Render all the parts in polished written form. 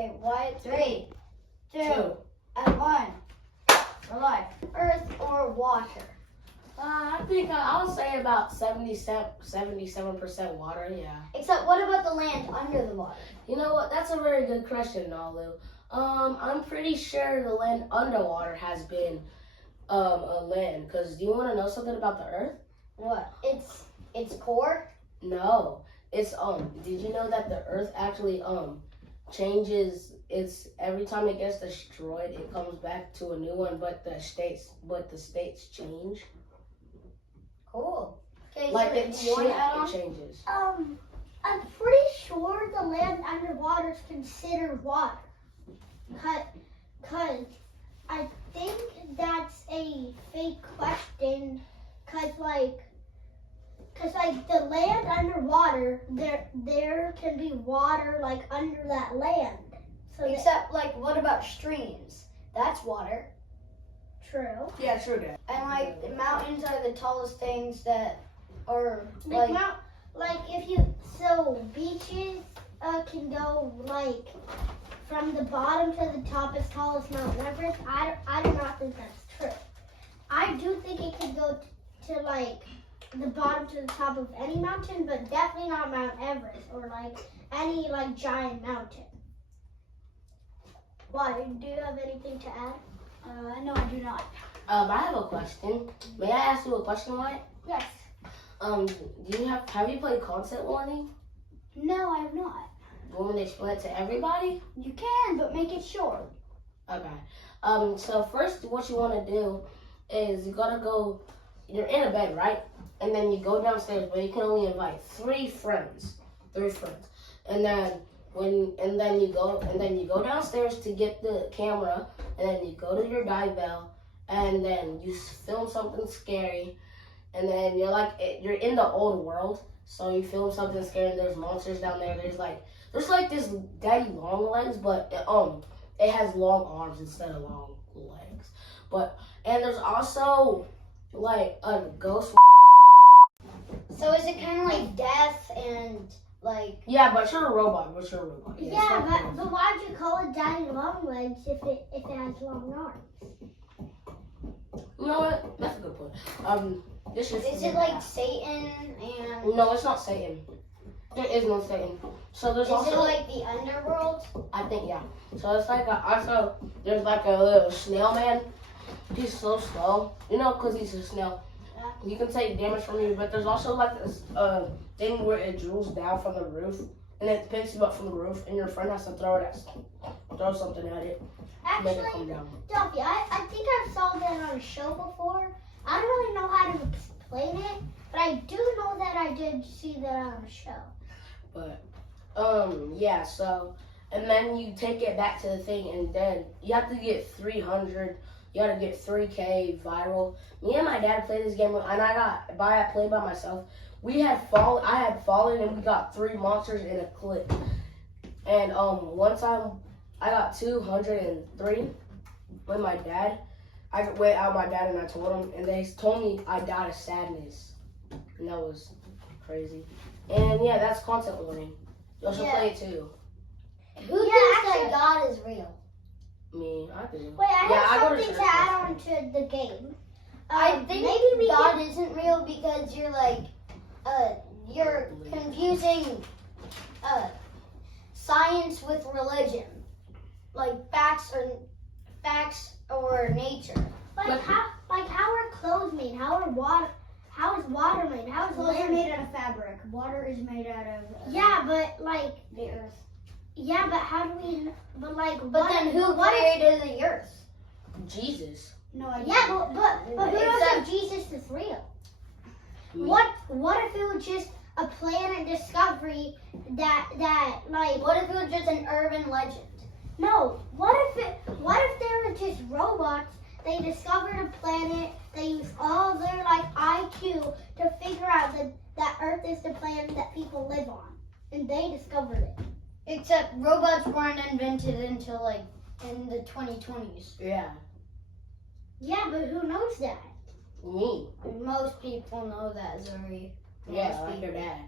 Okay, what? 3, 2, And 1. for life. Earth or water? I think I would say about 77% water, yeah. Except what about the land under the water? You know what? That's a very good question, Nalu. I'm pretty sure the land underwater has been a land. Because do you want to know something about the Earth? What? Its core? No. It's did you know that the Earth actually changes every time it gets destroyed, it comes back to a new one, but the states change. Cool. Okay, Like so it, you want to add on? it changes. I'm pretty sure the land underwater is considered water. Cause I think that's a fake question. Cause like the land underwater, there can be water like under that land. So Except, like, what about streams? That's water. true. Yeah, true, Dad. And, like, the mountains are the tallest things that are, Like, like, beaches can go like from the bottom to the top as tall as Mount Everest. I do not think that's true. I do think it could go to like the bottom to the top of any mountain, but definitely not Mount Everest or like any like giant mountain. Why? Do you have anything to add? no, I do not. I have a question. May I ask you a question, Wyatt? Yes. Have you played Content Warning? No, I have not. You want me to explain it to everybody? You can, but make it short. Okay. So first, what you want to do is you're in a bed, right? And then you go downstairs, but you can only invite three friends, and then you go downstairs to get the camera, and then you go to your dive bell, and then you film something scary, and then you're in the old world, so you film something scary, and there's monsters down there. There's like this daddy long legs, but it has long arms instead of long legs. And there's also like a ghost. So is it kind of like death and like? Yeah, but you're a robot. Yeah, but why'd you call it Daddy Long Legs if it has long arms? You know what? That's a good point. Is it like Satan and? No, it's not Satan. There is no Satan. So there's Is it like the underworld? I think, yeah. So it's like there's like a little snail man. He's so slow, because he's a snail. Yeah. You can take damage from you, but there's also like this thing where it drills down from the roof, and it picks you up from the roof, and your friend has to throw something at it to make it come Actually, down. Duffy, I think I saw that on a show before. I don't really know how to explain it, but I do know that I did see that on a show. But yeah. So and then you take it back to the thing, and then you have to get 300. You gotta get 3K viral. Me and my dad played this game, and I played by myself. I had fallen, and we got 3 monsters in a clip. And one time I got 203 with my dad. I went out with my dad and I told him, and they told me I died of sadness, and that was crazy. And yeah, that's Content Warning. You should play it too. Who thinks that God is real? Me, I do. Wait, I have go to something church to add next on to the game. I think maybe God isn't real because you're confusing science with religion, like facts or nature. How are clothes made? How is water made? How is Clothes are land made out of fabric. Water is made out of Yeah, but like the earth. yeah, but how do we? But Then who created the earth? Jesus. No idea. Yeah, but who knows Except- if Jesus is real? Me. What if it was just a planet discovery that like What if it was just an urban legend? no? What if they were just robots? They discovered a planet. They used all their like IQ to figure out that Earth is the planet that people live on, and they discovered it. Except robots weren't invented until like in the 2020s. Yeah. Yeah, but who knows that? Me. Most people know that, Zuri. Yeah, like your dad.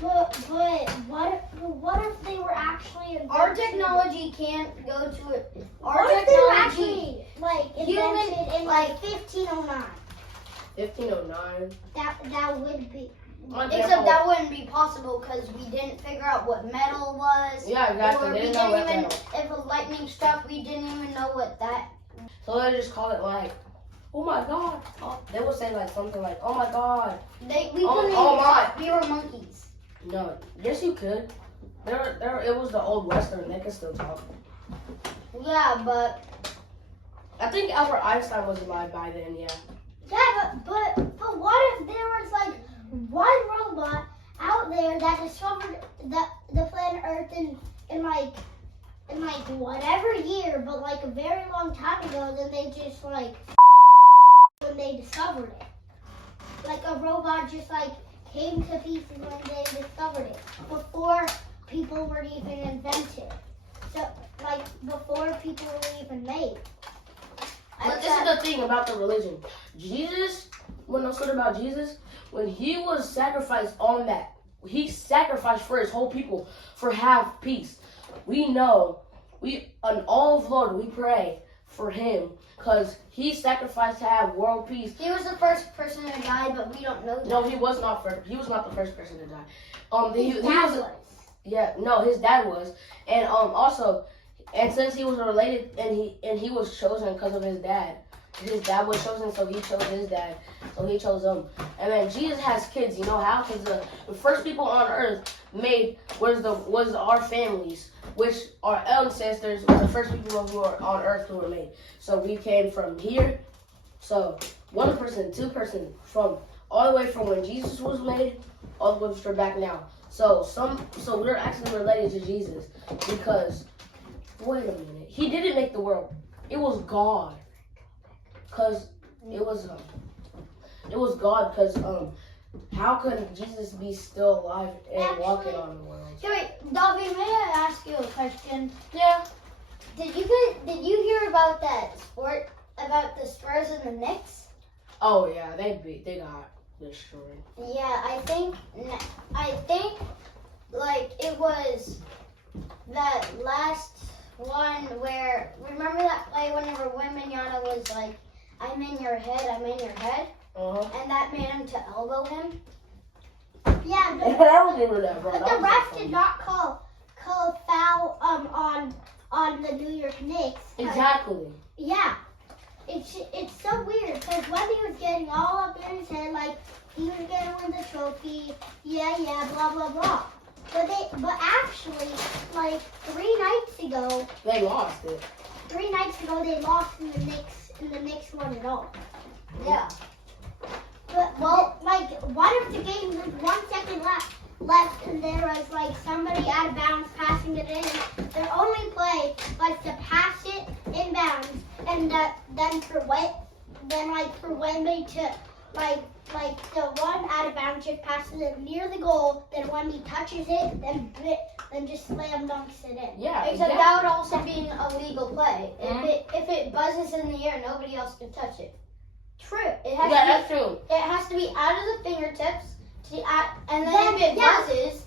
But what if they were actually a Our technology can't go to it. Our What if they were technology. actually like Human, invented in like 1509? 1509. That would be. My Except grandpa- that wouldn't be possible because we didn't figure out what metal was. Yeah, exactly. Or They we didn't know didn't what even, metal. if a lightning struck, we didn't even know what that. So they just call it like, oh my god. Oh, they would say like something like, oh my god. We Oh, couldn't oh even my. talk. We were monkeys. No, yes you could. It was the old western. They could still talk. Yeah, but I think Albert Einstein was alive by then. Yeah. Yeah, but what if there was like one robot out there that discovered the planet Earth in like whatever year, but like a very long time ago, then they just like when they discovered it. Like a robot just like came to pieces when they discovered it before people were even invented. So like before people were even made. But this is the thing about the religion. Jesus, when I said about Jesus, when he was sacrificed on that, he sacrificed for his whole people for have peace. We know, on all of Lord, we pray for him because he sacrificed to have world peace. he was the first person to die, but we don't know that. No, he was not first. He was not the first person to die. His dad was. Yeah, no, his dad was, and also, and since he was related, and he was chosen because of his dad. His dad was chosen, so he chose his dad. So he chose him. And then Jesus has kids. You know how? Because the first people on earth made was our families, which our ancestors were the first people who were on earth who were made. So we came from here. So one person, two person, from all the way from when Jesus was made, all the way to back now. So we're actually related to Jesus because wait a minute, he didn't make the world. It was God. Cause it was God. Cause how could Jesus be still alive and walking on the world? Okay, wait, Davi, may I ask you a question? Yeah. Did you hear about that sport about the Spurs and the Knicks? Oh yeah, they got destroyed. Yeah, I think like it was that last one where remember that play whenever Wembanyama was like, I'm in your head, and that made him to elbow him. Yeah, I don't remember that, bro. but the ref did not call a foul on the New York Knicks. Exactly. Yeah, it's so weird because Wemby was getting all up in his head like he was gonna win the trophy. Yeah, blah blah blah. But actually, like 3 nights ago, They lost it. they lost in the Knicks won it all. Yeah. But like what if the game was 1 second left and there was like somebody out of bounds passing it in? Their only play was to pass it inbounds, and then for Wemby to like the one out of bounds just passes it near the goal, then Wemby touches it, then just slam dunks it in. Yeah. Except exactly. that would also be an illegal play. If it buzzes in the air, nobody else can touch it. True. It has Yeah, to that's true. It has to be out of the fingertips, and then if it buzzes,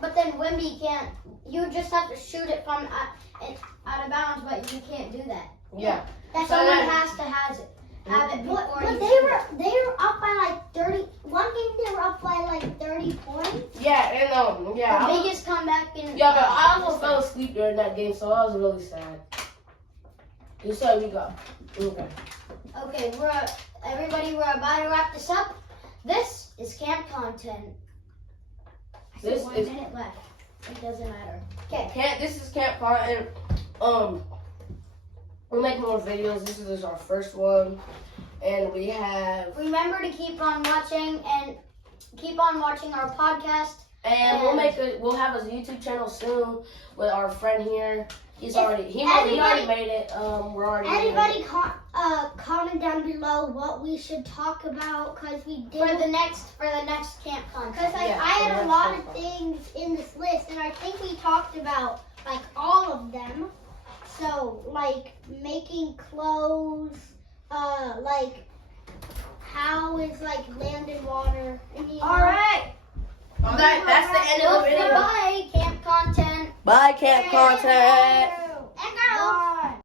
but then Wemby can't. You just have to shoot it from out of bounds, but you can't do that. Yeah. That So someone then- has to have it before But you they shoot were up by like 30. One game they were up by like 30 points. Yeah, and it. I The was- biggest comeback in. Yeah, but I almost fell asleep during that game, so I was really sad. You said we got. Okay. Okay, we're about to wrap this up. This is camp content. This One is minute left. It doesn't matter. Okay. This is Camp Content. We'll make more videos. This is our first one, and we have. Remember to keep on watching our podcast. And we'll have a YouTube channel soon with our friend here. He already made it. We're already. Anybody comment down below what we should talk about, because we did. For the next camp content. Because I had a lot of things in this list, and I think we talked about like all of them. So like making clothes, like how is like land and water. And, All right. That's the end of the video. Goodbye, camp content. Bye, camp content.